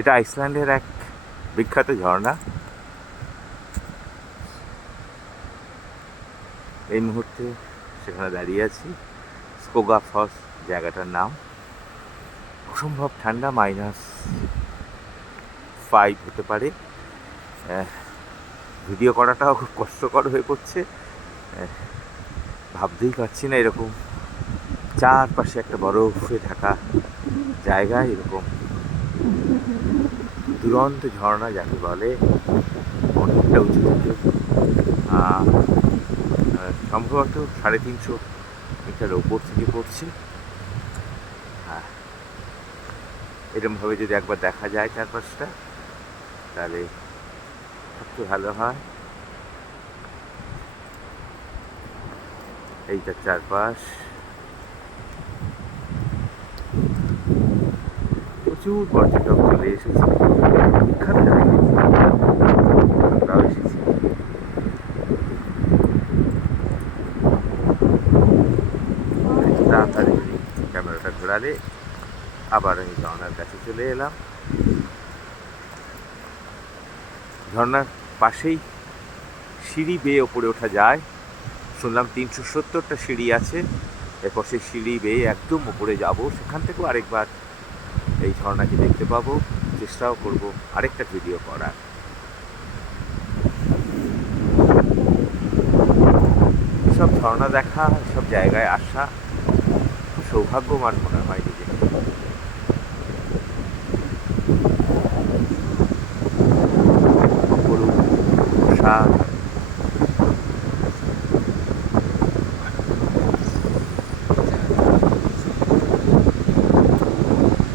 এটা আইসল্যান্ডের এক বিখ্যাত ঝর্ণা। এই মুহূর্তে সেখানে দাঁড়িয়ে আছি। স্কোগাফস জায়গাটার নাম। অসম্ভব ঠান্ডা, -5 হতে পারে। ভিডিও করাটাও খুব কষ্টকর হয়ে পড়ছে। ভাবতেই পারছি না এরকম চারপাশে একটা বরফে ঢাকা জায়গায় এরকম দুরন্ত ঝর্ণা যাকে বলে, অনেকটা উঁচু থেকে সম্ভবত 350 মিটার ওপর থেকে পড়ছে। হ্যাঁ, এরকমভাবে যদি একবার দেখা যায় চারপাশটা, তাহলে সবচেয়ে ভালো হয়। এইটার চারপাশ প্রচুর পর্যটক চলে এসেছে, বিখ্যাত জায়গা। আমরাও এসেছি। তাড়াতাড়ি ক্যামেরাটা ঘোরালে আবার আমি ঝর্নার কাছে চলে এলাম। ঝর্নার পাশেই সিঁড়ি বেয়ে ওপরে ওঠা যায়। শুনলাম 370টা সিঁড়ি আছে। এরপর সেই সিঁড়ি বেয়ে একদম উপরে যাব, সেখান থেকেও আরেকবার এই ঝর্ণাকে দেখতে পাবো। চেষ্টাও করব আরেকটা ভিডিও করার। এসব ঝর্ণা দেখা, এসব জায়গায় আসা সৌভাগ্যবান মনে হয় নিজেকে। অপরূপ, সার